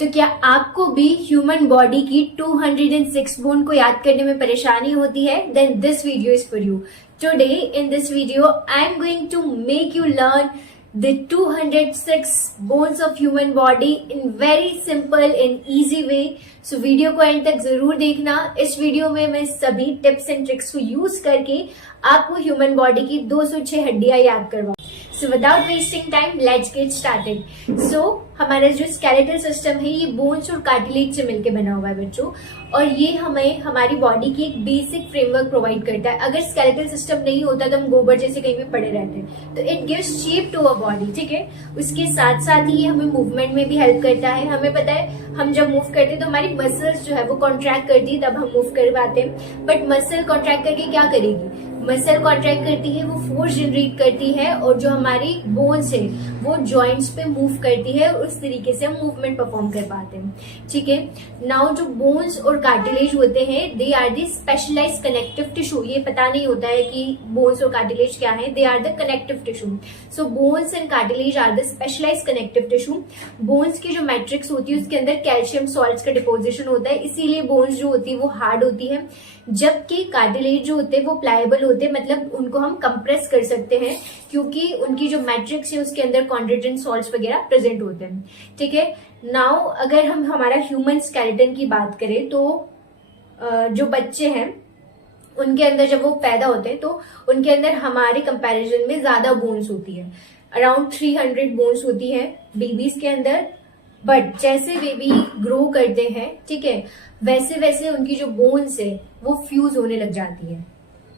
तो क्या आपको भी ह्यूमन बॉडी की 206 बोन को याद करने में परेशानी होती है? Then this video is for you. Today in this video I am going to make you learn the 206 bones of human body in very simple and easy way. So video को and तक जरूर देखना. इस video में मैं सभी tips and tricks को use करके आपको ह्यूमन बॉडी की 206 हड्डियां याद करवाऊं. So without wasting time, let's get started. So हमारा जो स्केलेटल सिस्टम है ये बोन्स और कार्टिलेज से मिलकर बना हुआ है बच्चों, और ये हमें हमारी बॉडी की एक बेसिक फ्रेमवर्क प्रोवाइड करता है. अगर स्केलेटल सिस्टम नहीं होता तो हम गोबर जैसे कहीं पे पड़े रहते हैं. तो it gives shape to our body. ठीक है, उसके साथ साथ ही हमें मूवमेंट में भी हेल्प करता है. हमें पता है हम जब मूव करते हैं तो हमारी मसल्स जो है वो कॉन्ट्रैक्ट करती है, तब हम मूव कर पाते हैं. बट मसल कॉन्ट्रैक्ट करके क्या करेगी? मसल कॉन्ट्रैक्ट करती है, वो फोर्स जनरेट करती है, और जो हमारी बोन्स है वो जॉइंट्स पे मूव करती है, और उस तरीके से हम मूवमेंट परफॉर्म कर पाते हैं. ठीक है, नाउ जो बोन्स और कार्टिलेज होते हैं they are the specialize connective tissue. ये पता नहीं होता है कि बोन्स और कार्टिलेज क्या है. They are the connective tissue. So bones and cartilage are the specialize connective tissue. Bones की जो मैट्रिक्स होती है उसके अंदर कैल्शियम सॉल्ट्स का डिपोजिशन होता है, इसीलिए बोन्स जो होती है वो हार्ड होती है, जबकि कार्टिलेज जो होते हैं वो प्लायबल होते हैं, मतलब उनको हम कंप्रेस कर सकते हैं क्योंकि उनकी जो मैट्रिक्स है उसके अंदर कॉन्ड्रोजन सॉल्ट्स वगैरह प्रेजेंट होते हैं. ठीक है, नाउ अगर हम हमारा ह्यूमन स्केलेटन की बात करें तो जो बच्चे हैं उनके अंदर जब वो पैदा होते हैं तो उनके अंदर हमारे कंपैरिजन में ज्यादा बोन्स होती है. अराउंड 300 बोन्स होती है बेबीज के अंदर. बट जैसे बेबी ग्रो करते हैं, ठीक है, वैसे वैसे उनकी जो बोन्स है वो फ्यूज होने लग जाती है.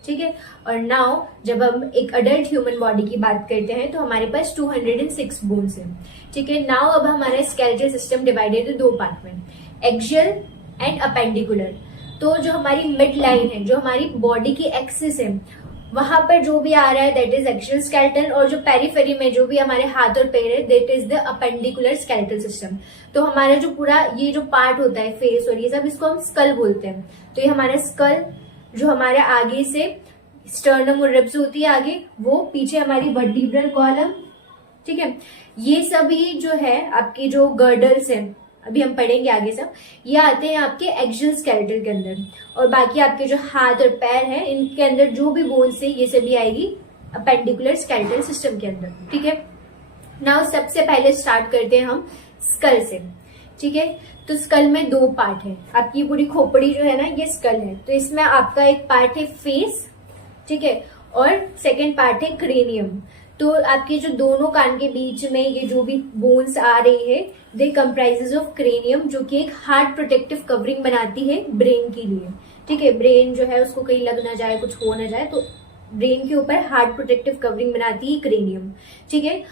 ठीक है, और नाउ जब हम एक अडल्ट ह्यूमन बॉडी की बात करते हैं तो हमारे पास 206 बोन्स है. ठीक है, नाउ अब हमारा स्केलेटल सिस्टम डिवाइडेड है दो पार्ट में, एक्सियल एंड अपेंडिकुलर. तो जो हमारी मिड लाइन है, जो हमारी बॉडी की एक्सिस है, वहां पर जो भी आ रहा है दैट इज एक्सियल स्केलेटन, और जो पेरिफेरी में जो भी हमारे हाथ और पैर है that is the appendicular skeletal system. तो हमारा जो पूरा ये जो पार्ट होता है फेस और ये सब, इसको हम स्कल बोलते हैं. तो ये हमारा स्कल जो हमारे आगे से स्टर्नम और रिब्स होती है आगे, वो पीछे हमारी वर्टिब्रल कॉलम. ठीक है, ये सभी जो है आपकी जो गर्डल्स है, अभी हम पढ़ेंगे आगे सब, ये आते हैं आपके एक्सियल स्केलेटल के अंदर. और बाकी आपके जो हाथ और पैर हैं इनके अंदर जो भी बोन्स है ये सभी आएगी अपेंडिकुलर स्केलेटल सिस्टम के अंदर. ठीक है, नाउ सबसे पहले स्टार्ट करते हैं हम स्कल से. ठीक है, तो स्कल में दो पार्ट है. आपकी पूरी खोपड़ी जो है ना ये स्कल है. तो इसमें आपका एक पार्ट है फेस, ठीक है, और सेकेंड पार्ट है क्रेनियम. तो आपके जो दोनों कान के बीच में ये जो भी बोन्स आ रही है दे कंप्राइजेज ऑफ क्रेनियम, जो कि एक हार्ड प्रोटेक्टिव कवरिंग बनाती है ब्रेन के लिए. ठीक है, ब्रेन जो है उसको कहीं लग ना जाए, कुछ हो ना जाए, तो ब्रेन के ऊपर हार्ड प्रोटेक्टिव कवरिंग बनाती है क्रेनियम. ठीक है,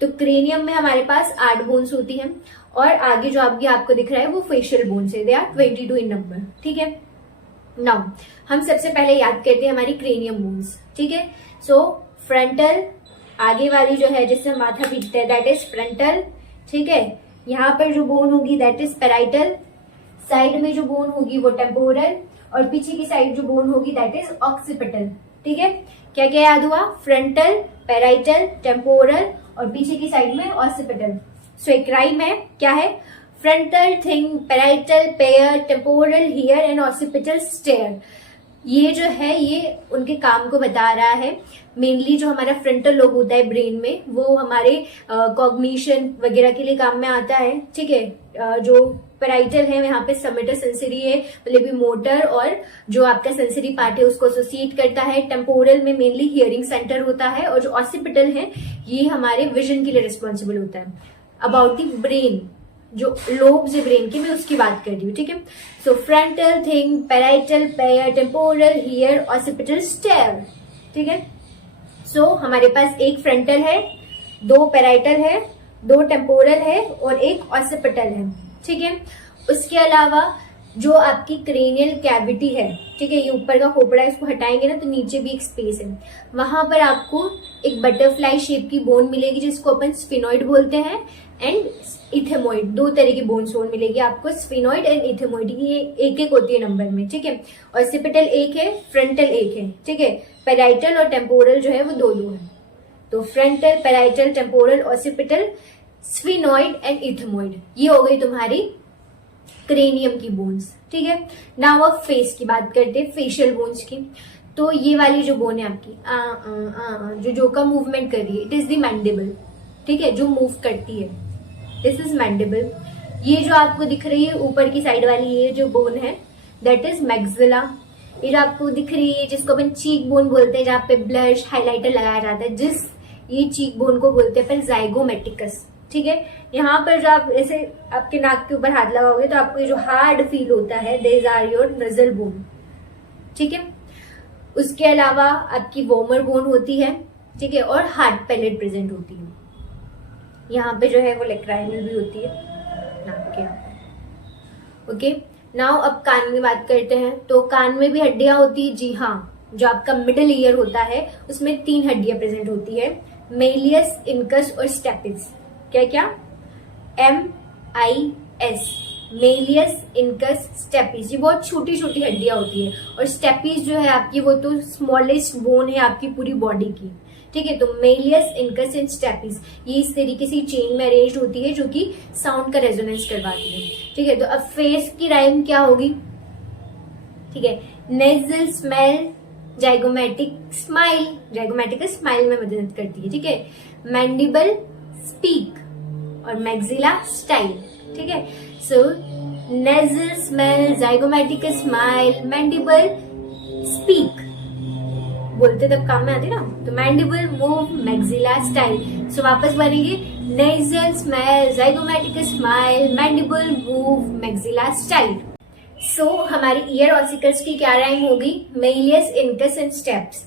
तो क्रेनियम में हमारे पास 8 बोन्स होती हैं, और आगे जो आपको दिख रहा है वो फेशियल बोन्स है. They are 22 in number. ठीक है, नाउ हम सबसे पहले याद करते हैं हमारी क्रेनियम बोन्स. ठीक है, सो फ्रंटल आगे वाली जो है जिससे माथा पीटता है दैट इज फ्रंटल. ठीक है, यहाँ पर जो बोन होगी दैट इज पैराइटल. साइड में जो बोन होगी वो टेम्पोरल, और पीछे की साइड जो बोन होगी दैट इज ऑक्सीपिटल. ठीक है, क्या क्या याद हुआ? फ्रंटल, पैराइटल, टेम्पोरल, और पीछे की साइड में ऑक्सीपिटल. सो एक राइम है, क्या है? Frontal thing, parietal pair, temporal here and occipital stair. ये जो है ये उनके काम को बता रहा है. मेनली जो हमारा फ्रंटल लोब होता है ब्रेन में वो हमारे कॉग्निशन वगैरह के लिए काम में आता है. ठीक है, जो पैराइटल है यहाँ पे समेटर सेंसरी है, मतलब मोटर, और जो आपका सेंसरी पार्ट है उसको एसोसिएट करता है. टेम्पोरल में मेनली हियरिंग सेंटर होता है, और जो ऑक्सीपिटल है ये हमारे विजन के लिए रिस्पॉन्सिबल होता है. अबाउट द ब्रेन, जो लोब्स है ब्रेन के, मैं उसकी बात कर रही हूँ. ठीक है, so frontal thing, parietal pair, temporal here, occipital stair. ठीक है, सो हमारे पास एक फ्रंटल है, दो पैराइटल है, दो टेम्पोरल है, और एक ऑक्सीपिटल है. ठीक है, उसके अलावा जो आपकी क्रेनियल कैविटी है, ठीक है, ये ऊपर का खोपड़ा है, इसको हटाएंगे ना तो नीचे भी एक स्पेस है, वहां पर आपको एक बटरफ्लाई शेप की बोन मिलेगी जिसको अपन स्फिनोइड बोलते हैं, एंड इथेमोइड. दो तरह की बोन सोन मिलेगी आपको, स्फिनोइड एंड इथेमोइड. ये एक एक होती है नंबर में. ठीक है, ऑक्सीपिटल एक है, फ्रंटल एक है. ठीक है, पैराइटल और टेम्पोरल जो है वो दो दो है. तो frontal, parietal, temporal, occipital sphenoid and ethmoid. ये हो गई तुम्हारी क्रेनियम की बोन्स, ठीक है। नाउ अब फेस की बात करते हैं, फेशियल बोन्स की। तो ये वाली जो बोन है आपकी जो का मूवमेंट कर रही है, इट इज द मैंडिबल, ठीक है, जो मूव करती है, दिस इज मैंडिबल। ये जो आपको दिख रही है ऊपर की साइड वाली ये जो बोन है, दैट इज मैक्सिला। ये जो आपको दिख रही है जिसको अपन चीक बोन बोलते हैं, जहाँ पे ब्लश हाइलाइटर लगाया जाता है, जिस ये चीक बोन को बोलते हैं अपन जाइगोमेटिकस, ठीक है। यहाँ पर जो आप ऐसे आपके नाक के ऊपर हाथ लगाओगे तो आपको ये जो हार्ड फील होता है, these are your nasal bone, ठीक है। उसके अलावा आपकी वोमर बोन होती है, ठीक है, और हार्ड पैलेट प्रेजेंट होती है। यहाँ पे जो है वो लेक्राइनल भी होती है नाक के यहाँ पे, ओके। नाउ अब कान में बात करते हैं। तो कान में भी हड्डियां होती है, जी हाँ। जो आपका मिडिल ईयर होता है उसमें 3 हड्डियां प्रेजेंट होती है, मेलियस, इनकस और स्टेपिस। क्या क्या? MIS, malleus, incus, stapes. ये बहुत छोटी छोटी हड्डियां होती है। और स्टेपिस जो है आपकी वो तो स्मॉलेस्ट बोन है आपकी पूरी बॉडी की, ठीक है। तो मेलियस, इनकस एंड स्टेपिस ये इस तरीके से चेन में अरेंज होती है जो कि साउंड का रेजोनेंस करवाती है, ठीक है। तो अब फेस की राइम क्या होगी, ठीक है। Nasal smell, zygomatic smile, zygomatic smile में मदद करती है, ठीक है। मैंडिबल स्पीक और मैक्सिला स्टाइल, ठीक है। So nasal smell, zygomatic smile, mandible speak बोलते तब काम में आती ना। तो mandible move, maxilla style. So वापस बनेगी nasal smell, zygomatic smile, mandible move, maxilla style. So हमारी ईयर ऑसिकल्स की क्या राइम होगी, मेलियस, इनकस एंड स्टेप्स,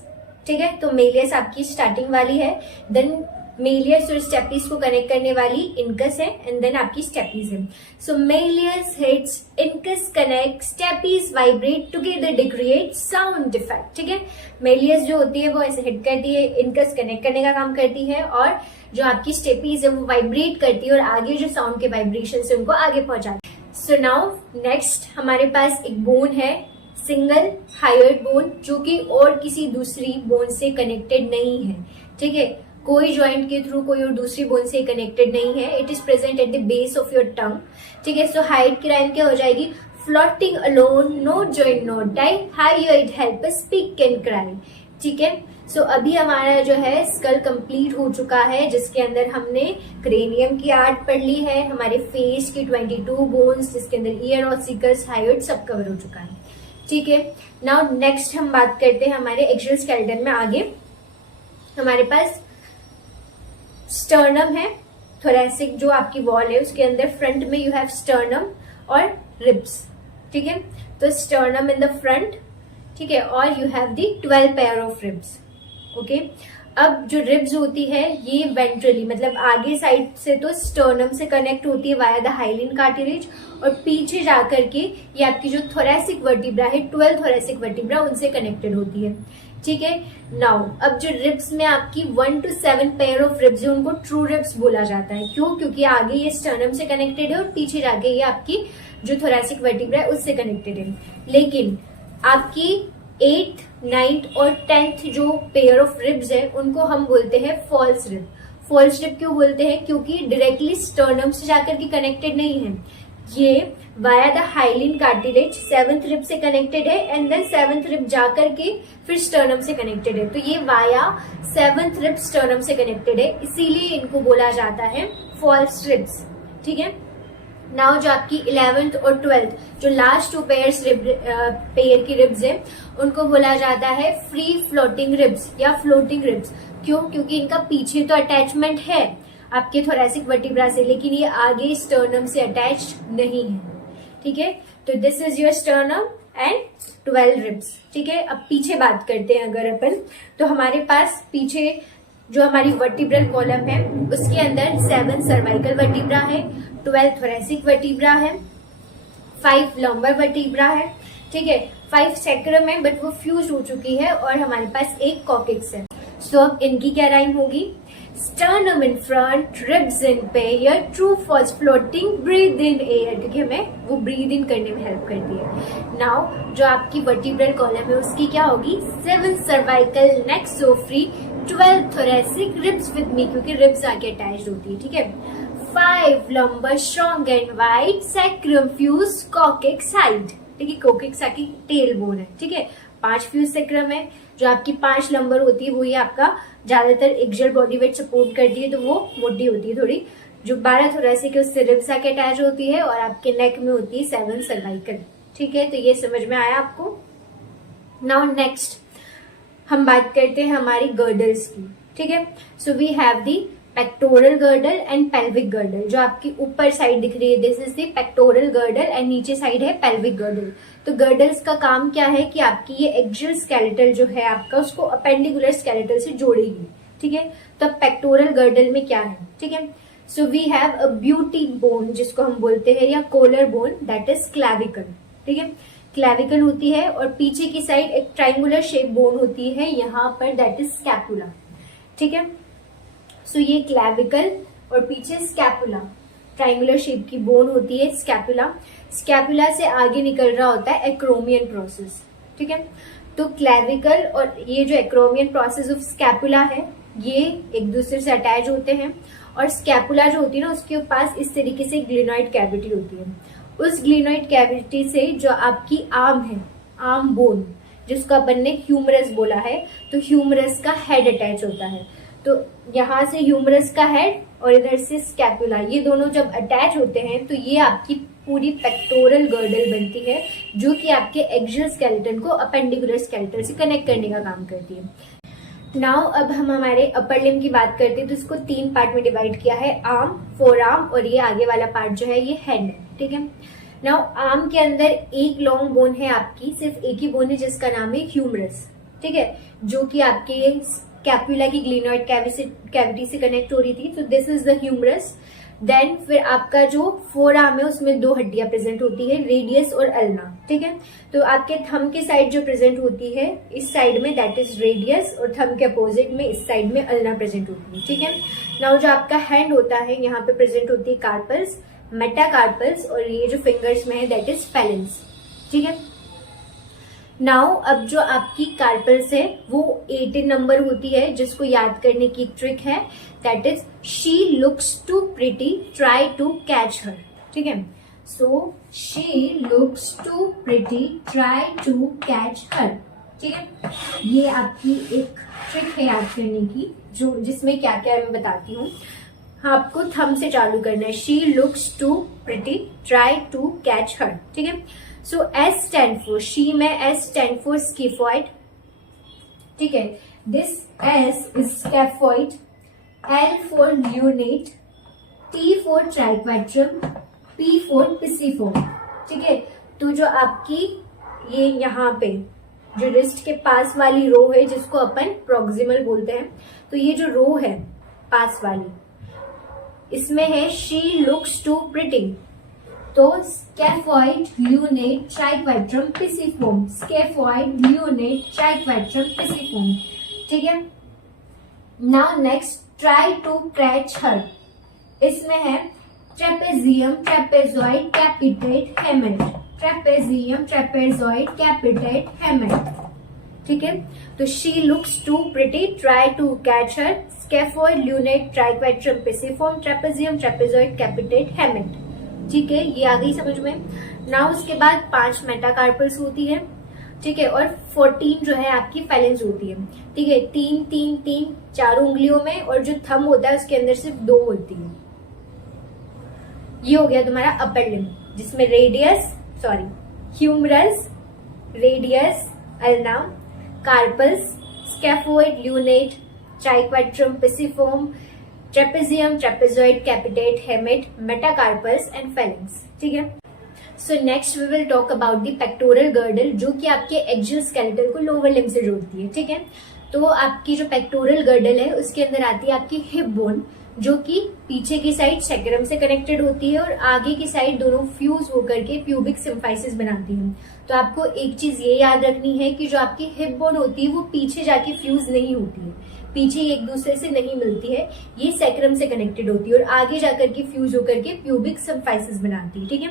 ठीक है। तो मेलियस आपकी स्टार्टिंग वाली है, देन मेलियस और स्टेपिस को कनेक्ट करने वाली इनकस है, एंड देन आपकी स्टेपिस है। So malleus hits, incus connect, stapes vibrate together they create sound effect, ठीक है। मेलियस जो होती है वो ऐसे हिट करती है, इनकस कनेक्ट करने का काम करती है, और जो आपकी स्टेपिस है वो वाइब्रेट करती है और आगे जो साउंड के वाइब्रेशन है उनको आगे पहुंचाती है। सो नाउ नेक्स्ट हमारे पास एक बोन है, सिंगल हायर्ड बोन, जो कि और किसी दूसरी बोन से कनेक्टेड नहीं है, ठीक है। कोई ज्वाइंट के थ्रू कोई और दूसरी बोन से कनेक्टेड नहीं है। It is present at the base of your tongue, ठीक है। सो हाइट की राइम क्या हो जाएगी, floating alone, no joint no tie, higher it help speak can cry, ठीक है। सो अभी हमारा जो है स्कल कंप्लीट हो चुका है, जिसके अंदर हमने क्रेनियम की आर्ट पढ़ ली है, हमारे फेस की 22 बोन्स, जिसके अंदर ईयर ऑसिकल्स, हायोइड सब कवर हो चुका है, ठीक है। नाउ नेक्स्ट हम बात करते हैं हमारे एक्सियल स्केलेटन में। आगे हमारे पास स्टर्नम है, थोरेसिक जो आपकी वॉल है उसके अंदर फ्रंट में यू हैव स्टर्नम और रिब्स, ठीक है। तो स्टर्नम इन द फ्रंट, ठीक है, और you have the 12 pair of ribs, okay. अब जो रिब्स होती है ये वेंट्रली मतलब आगे साइड से तो स्टर्नम से कनेक्ट होती है वाया द हाइलिन कार्टिलेज, और पीछे जाकर के ये आपकी जो थोरेसिक वर्टिब्रा है, 12 थोरेसिक वर्टिब्रा उनसे कनेक्टेड होती है, ठीक है। नाउ अब जो रिब्स में आपकी 1 to 7 पेयर ऑफ रिब्स है उनको ट्रू रिब्स बोला जाता है। क्यों? क्योंकि आगे ये स्टर्नम से कनेक्टेड है और पीछे जाके ये आपकी जो थोरेसिक वर्टिब्रा है उससे कनेक्टेड है। लेकिन आपकी 8th, 9th और 10th जो पेयर ऑफ रिब्स है उनको हम बोलते हैं फॉल्स रिब। फॉल्स रिब क्यों बोलते हैं? क्योंकि डायरेक्टली स्टर्नम से जाकर के कनेक्टेड नहीं है, ये via the hyaline cartilage 7th rib से कनेक्टेड है, एंड देन 7th रिब जाकर के फिर स्टर्नम से कनेक्टेड है। तो ये वाया 7th रिब स्टर्नम से कनेक्टेड है, इसीलिए इनको बोला जाता है फॉल्स रिब्स, ठीक है। नाउ जो आपकी 11th और 12th जो लास्ट 2 पेयर की रिब्स है उनको बोला जाता है फ्री फ्लोटिंग रिब्स या फ्लोटिंग रिब्स। क्यों? क्योंकि इनका पीछे तो अटैचमेंट है आपके थोरेसिक वर्टिब्रा से, लेकिन ये आगे स्टर्नम से अटैच्ड नहीं है, ठीक है। तो this is your sternum and 12 ribs, ठीक है। अब पीछे बात करते हैं अगर अपन, तो हमारे पास पीछे जो हमारी वर्टिब्रल कॉलम है उसके अंदर 7 सर्वाइकल वर्टिब्रा है, 12 थोरेसिक वर्टिब्रा है, 5 लंबर वर्टिब्रा है, ठीक है, 5 सैक्रम है बट वो फ्यूज हो चुकी है, और हमारे पास एक कॉकेक्स है। सो अब इनकी क्या राइम होगी? Sternum in front, ribs in pair, true false floating, breathe in air, क्योंकि हमें वो ब्रीथ इन करने में हेल्प करती है। नाउ जो आपकी वर्टिब्रल कॉलम है उसकी क्या होगी? 7 cervical, neck so free, 12 thoracic, ribs with me, क्योंकि रिब्स आके अटैच्ड होती है, ठीक है। 5 lumbar strong and wide sacrum fused coccyx side। ठीक है, coccyx की टेल बोन है। ठीक है, 5 फ्यूज सैक्रम है। जो आपकी 5 लंबर होती है वो ये आपका ज्यादातर एक्सियल बॉडी वेट सपोर्ट करती है, तो वो मोटी होती है थोड़ी। जो 12 थोरैसिक है उससे रिब्सा के अटैच होती है, और आपके नेक में होती है 7 सर्वाइकल। ठीक है, तो ये समझ में आया आपको। नाउ नेक्स्ट हम बात करते हैं हमारी गर्डल्स की। ठीक है, so we have the pectoral girdle and pelvic girdle. जो आपकी ऊपर साइड दिख रही है this is the pectoral girdle and नीचे साइड है पेल्विक गर्डल। तो गर्डल्स का काम क्या है कि आपकी ये एक्सियल स्केलेटल जो है आपका उसको अपेंडिकुलर स्केलेटल से जोड़ेगी। ठीक है, तो पेक्टोरल गर्डल में क्या है? ठीक है, so we have a beauty bone जिसको हम बोलते हैं, या collar bone, that is clavicle. ठीक है, क्लैविकल होती है, और पीछे की साइड एक ट्राइंगुलर शेप बोन होती है यहाँ पर, दैट इज स्कैपुला। ठीक है, सो ये क्लैविकल और पीछे स्कैपुला, ट्राइंगुलर शेप की बोन होती है स्कैपुला। स्कैपुला से आगे निकल रहा होता है एक्रोमियन प्रोसेस। ठीक है, तो क्लैविकल और ये जो एक्रोमियन प्रोसेस ऑफ स्कैपुला है ये एक दूसरे से अटैच होते हैं, और स्कैपुला जो होती है ना उसके पास इस तरीके से ग्लिनॉइड कैविटी होती है। उस ग्लिनॉइड कैविटी से जो आपकी आर्म है, आर्म बोन, जिसको अपन ने ह्यूमरस बोला है, तो ह्यूमरस का हेड अटैच होता है। तो यहाँ से ह्यूमरस का हेड और इधर से स्कैपुला, ये दोनों जब अटैच होते हैं तो ये आपकी पूरी पेक्टोरल गर्डल बनती है, जो कि आपके एक्सियल स्केलेटन को अपेंडिकुलर स्केलेटन से कनेक्ट करने का काम करती है। नाउ अब हम हमारे अपर लिम्ब की बात करते हैं, तो इसको 3 पार्ट में डिवाइड किया है, आर्म, फोर आर्म, और ये आगे वाला पार्ट जो है ये हैंड है। ठीक है, नाउ आर्म के अंदर एक लॉन्ग बोन है आपकी, सिर्फ एक ही बोन है जिसका नाम है ह्यूमरस। ठीक है, जो कि आपके स्कैपुला की ग्लिनॉइड कैविटी से कनेक्ट हो रही थी, तो this is the humerus. Then फिर आपका जो फोर आर्म है उसमें 2 हड्डियां प्रेजेंट होती है, रेडियस और अल्ना। ठीक है, तो आपके थंब के साइड जो प्रेजेंट होती है इस साइड में दैट इज रेडियस, और थंब के अपोजिट में इस साइड में अल्ना प्रेजेंट होती है। ठीक है, नाउ जो आपका हैंड होता है यहाँ पे प्रेजेंट होती है कार्पल्स, मेटाकार्पल्स, और ये जो फिंगर्स में है दैट इज फेलेंस। ठीक है, नाउ अब जो आपकी कार्पल्स है वो 18 नंबर होती है, जिसको याद करने की ट्रिक है, that is she looks too pretty, try to catch her. ठीक है, so she looks too pretty, try to catch her. ठीक है, ये आपकी एक ट्रिक है याद करने की, जो जिसमें क्या क्या मैं बताती हूँ। हाँ, आपको थंब से चालू करना है, she looks too pretty, try to catch her. ठीक है, so S stand for she में, S स्टैंड फॉर स्किफॉइड। ठीक है, this S is scaphoid, L for lunate, T for triquetrum, P for pisiform. ठीक है, तो जो आपकी ये यहाँ पे जो रिस्ट के पास वाली रो है जिसको अपन प्रोक्सिमल बोलते हैं, तो ये जो रो है पास वाली इसमें है शी लुक्स टू प्रिटी, तो scaphoid, lunate, triquetrum, pisiform, scaphoid, lunate, triquetrum, pisiform. ठीक है, now next try to catch her, इसमें है trapezium, trapezoid, capitate, hamate, trapezium, trapezoid, capitate, hamate. ठीक है, तो she looks too pretty, try to catch her, scaphoid, lunate, triquetrum, pisiform, trapezium, trapezoid, capitate, hamate. ठीक है, ये आ गई समझ में। नाउ उसके बाद 5 मेटाकार्पल्स होती है। ठीक है, और 14 जो है आपकी फेलेंस होती है। ठीक है, 3 4 उंगलियों में, और जो थंब होता है उसके अंदर सिर्फ 2 होती है। ये हो गया तुम्हारा अपर लिम्ब, जिसमें humerus, radius, ulna, carpals, scaphoid, lunate, triquetrum, pisiform, trapezium, trapezoid, capitate, hamate, metacarpals and phalanges. ठीक है, so next we will talk about the pectoral girdle, जो कि आपके एक्सियल स्केलेटल को लोअर लिम्ब से जोड़ती है। ठीक है, तो आपकी जो पेक्टोरल गर्डल है उसके अंदर आती है आपकी हिप बोन, जो कि पीछे की साइड सैक्रम से कनेक्टेड होती है, और आगे की साइड दोनों फ्यूज होकर के प्यूबिक सिम्फाइसिस बनाती है। तो आपको एक चीज ये याद रखनी है कि जो आपकी हिप बोन होती है वो पीछे जाके फ्यूज नहीं होती है, पीछे एक दूसरे से नहीं मिलती है, ये सैक्रम से कनेक्टेड होती है, और आगे जाकर के फ्यूज होकर के प्यूबिक सिम्फाइसिस बनाती है। ठीक है,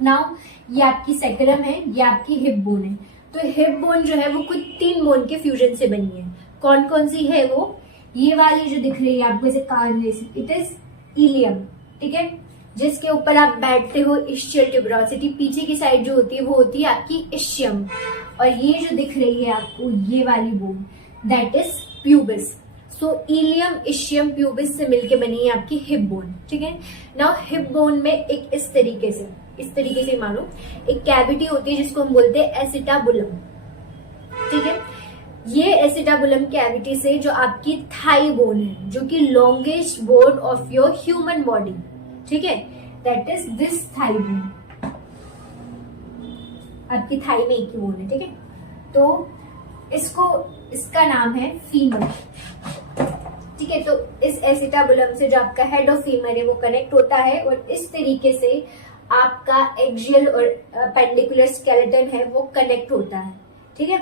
नाउ ये आपकी सैक्रम है, ये आपकी हिप बोन है। तो हिप बोन जो है वो कुछ 3 बोन के फ्यूजन से बनी है। कौन कौन सी है वो? ये वाली जो दिख रही है आपको ऐसे कान जैसी, इट इज इलियम। ठीक है, जिसके ऊपर आप बैठते हो इस्चियल ट्यूबरोसिटी, पीछे की साइड जो होती है वो होती है आपकी इस्चियम, और ये जो दिख रही है आपको ये वाली bone that is pubis. So ilium, ischium, pubis से मिलके बनी है आपकी हिप बोन। ठीक है, नाउ हिप बोन में एक इस तरीके से मानो एक कैविटी होती है जिसको हम बोलते हैं एसिटाबुलम। ठीक है, ये एसिटाबुलम कैविटी से जो आपकी थाई बोन है, जो कि longest bone of your human body, ठीक है, that is this thigh bone, आपकी थाई में एक ही बोन है। ठीक है, तो इसका नाम है फीमर। ठीक है, तो इस एसिटाबुलम से जो आपका हेड ऑफ फीमर है वो कनेक्ट होता है, और इस तरीके से आपका एक्सियल और पेंडिकुलर स्केलेटन है वो कनेक्ट होता है। ठीक है,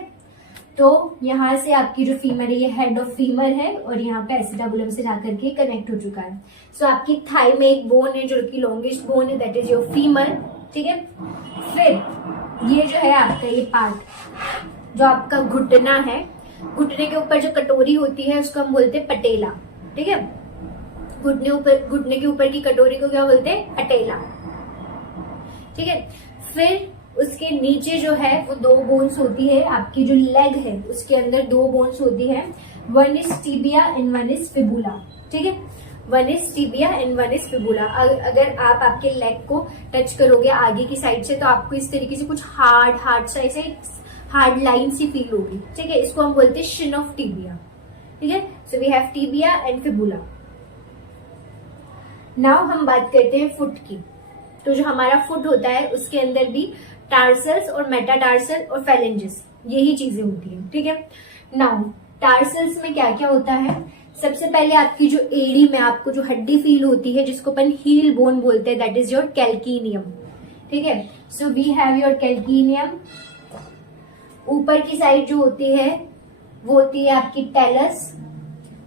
तो यहाँ से आपकी जो फीमर है ये हेड ऑफ फीमर है, और यहाँ पे एसिटाबुलम से जाकर के कनेक्ट हो चुका है। सो आपकी थाई में एक बोन है जो कि लॉन्गेस्ट बोन है, दैट इज योर फीमर। ठीक है, फिर ये जो है आपका ये पार्ट जो आपका घुटना है, घुटने के ऊपर जो कटोरी होती है उसको हम बोलते हैं पटेला। ठीक है, घुटने के ऊपर की कटोरी को क्या बोलते हैं? पटेला। ठीक है, फिर उसके नीचे जो है वो दो बोन्स होती है, आपकी जो लेग है उसके अंदर दो बोन्स होती है, one is tibia and one is fibula. ठीक है, one is tibia and one is fibula. अगर आप आपके लेग को टच करोगे आगे की साइड से तो आपको इस तरीके से कुछ हार्ड सा ऐसे हार्ड लाइन सी फील होगी। ठीक है, इसको हम बोलते हैं शिन ऑफ टिबिया। ठीक है, so we have tibia and fibula. Now हम बात करते हैं फुट की। तो जो हमारा फुट होता है उसके अंदर भी टार्सल्स और मेटाटार्सल और फेलेंजेस यही चीजें होती हैं। ठीक है, नाउ टार्सल्स में क्या क्या होता है? सबसे पहले आपकी जो एड़ी में आपको जो हड्डी फील होती है जिसको अपन हील बोन बोलते हैं, दैट इज योर कैल्किनियम। ठीक है, सो वी हैव योर कैल्किनियम। ऊपर की साइड जो होती है वो होती है आपकी talus,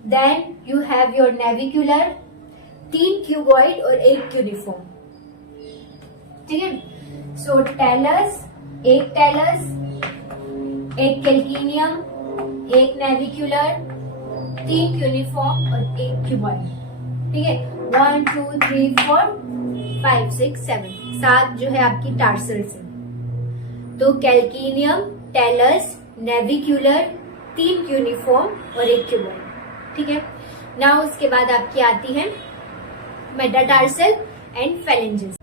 then you have your navicular, 3 cuboid और 1 क्यूनिफॉर्म। ठीक है, सो टेलस, एक कैल्किनियम, एक नेविक्युलर, 3 क्यूनिफॉर्म और 1 क्यूबॉइड। ठीक है, 1 2 3 4 5 6 7 7 जो है आपकी टार्सल्स है। तो कैल्किनियम, टेलस, नेविक्युलर, 3 क्यूनिफॉर्म और 1 क्यूबॉइड। ठीक है, नाउ उसके बाद आपकी आती है metatarsal and phalanges.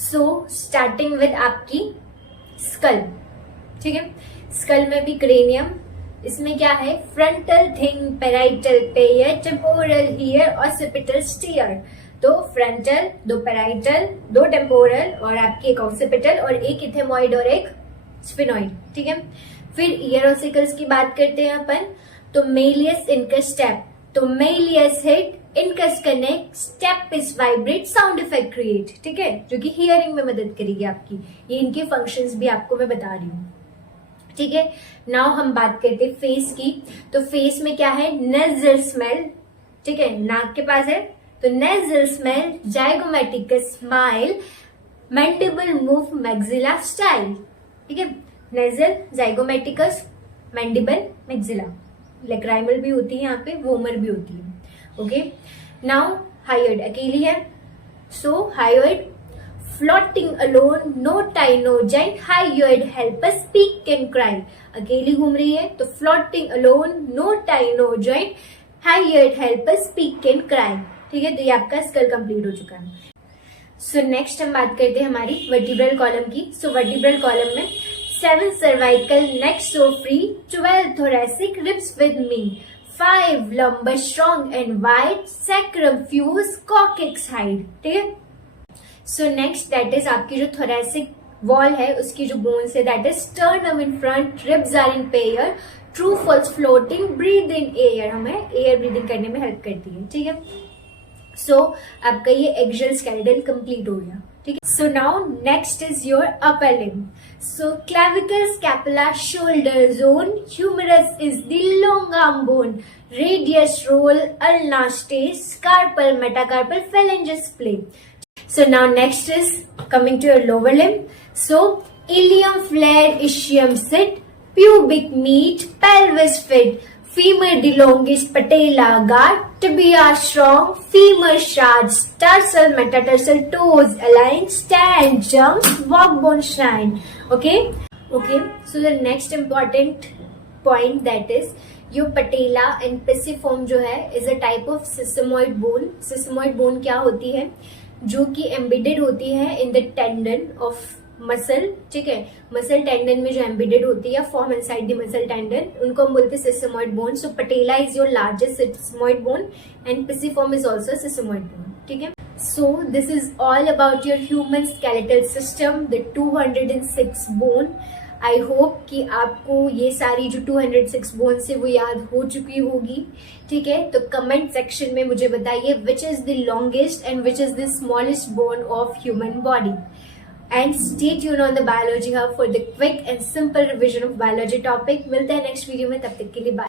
So starting with आपकी स्कल। ठीक है, स्कल में भी क्रेनियम, इसमें क्या है? Frontal thing, parietal pair, temporal here, occipital stair. तो फ्रंटल, 2 पेराइटल, 2 टेम्पोरल और आपकी एक ऑसिपिटल और एक इथेमॉइड और एक स्फिनॉइड। ठीक है, फिर ईयर ऑसिकल्स की बात करते हैं अपन। तो मेलियस इनकस स्टेप, तो Méliès hit, incus connect, step is vibrate, sound effect create. ठीक है, जो कि हियरिंग में मदद करेगी आपकी। ये इनके फंक्शंस भी आपको मैं बता रही हूँ। ठीक है, नाउ हम बात करते हैं फेस की। तो फेस में क्या है? Nasal smell. ठीक है, नाक के पास है तो nasal smell, zygomaticus smile, mandible move, maxilla style. ठीक है, nasal, zygomaticus, mandible, maxilla, lacrimal भी होती है यहाँ पे, वोमर भी होती है। ओके, नाउ हायोइड अकेली है। So hyoid, floating alone, no tie no joint, hyoid help us speak and cry. अकेली घूम रही है तो floating alone, no tie no joint, hyoid help us speak and cry. ठीक है, तो ये आपका स्कल कंप्लीट हो चुका है। सो नेक्स्ट हम बात करते हैं हमारी वर्टिब्रल कॉलम की। सो वर्टिब्रल कॉलम में 7 cervical, neck so free, 12 thoracic, ribs with me, 5 lumbar strong and wide, sacrum fuse, coccyx hide। ठीक है, सो नेक्स्ट दैट इज आपकी जो thoracic वॉल है उसकी जो बोन्स है, that is sternum in front, ribs are in pair, true false floating, breathe in air, हमें air breathing करने में हेल्प करती है। ठीक है, सो आपका ये एक्सियल स्केलेटन कंप्लीट हो गया। ठीक है, so now next is your upper limb. So clavicle, scapula, shoulder zone, humerus is the long arm bone, radius roll, ulna stage, carpal, metacarpal, phalanges play. So now next is coming to your lower limb. So ilium flare, ischium sit, pubic meat, pelvis fit, femur the longest patella, guard, tibia strong, femur sharp, tarsal, metatarsal, toes aligned, stand, jump, walk bone shine. Okay, so the next important point, that is your patella and pisiform जो है is a type of sesamoid bone. Sesamoid bone क्या होती है? जो कि embedded होती है in the tendon of muscle, ठीक है, मसल टेंडन में जो एम्बेडेड होती है, form inside the muscle tendon, उनको हम बोलते हैं sesamoid bone. So patella is your largest sesamoid bone and pisiform is also sesamoid bone. ठीक है, so this is all about your human skeletal system, the 206 bone. I hope कि आपको ये सारी जो 206 बोन से वो याद हो चुकी होगी. ठीक है, तो कमेंट सेक्शन में मुझे बताइए which is the longest and which is the smallest bone of human body. And stay tuned on the Biology Hub for the quick and simple revision of biology topic. मिलते हैं next video में, तब तक के लिए bye.